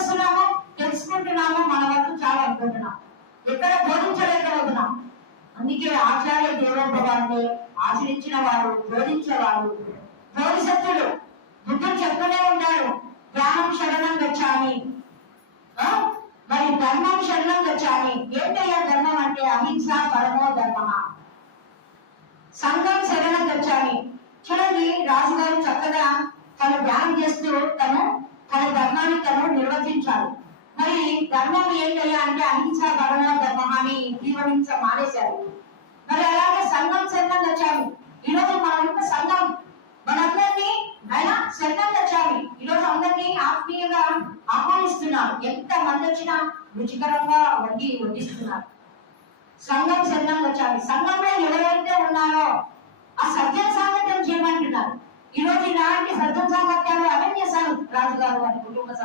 తెలుస్తున్నామో తెలుసుకుంటున్నామో మన వరకు చాలా అనుకుంటున్నాం. ఎక్కడ బోధించలేకపోతున్నాం. అందుకే ఆచార్య దేవోపవాన్ని ఆచరించిన వారు బోధించేవారు బోధిసత్తులు బుద్ధులు చెప్తూనే ఉంటారు ధ్యానం శరణం గచ్చామి. ఆ? మరి ధర్మం శరణం గచ్చామి. ఏంటయ్యా ధర్మం అంటే? అహింస పరమో ధర్మ సంఘం శరణం గచ్చామి. చూడండి రాజుగారు చక్కగా తను ధ్యానం చేస్తూ తను తన ధర్మాన్ని తను నిర్వచించాలి మరి ధర్మం ఏంటయ్యా అంటే అహింస పరమో ధర్మ అని జీవహింస మానేశారు. మరి అలాగే సంఘం శరణం తెచ్చాము ఈరోజు మన యొక్క సంఘం మనందరినీ ఆయన శరణం తెచ్చాము ఈరోజు అందరినీ ఆత్మీయంగా ఆహ్వానిస్తున్నారు. ఎంత మంది వచ్చినా రుచికరంగా వండి వడ్డిస్తున్నారు సంఘం శరణం వచ్చాలి సంఘంలో ఎవరైతే ఉన్నారో ఆ సత్యం సాంగత్యం చేయమంటున్నారు. ఈ రోజు ఇలాంటి సత్యం సాంగత్యాలు కుటుంబ సభ్యులు.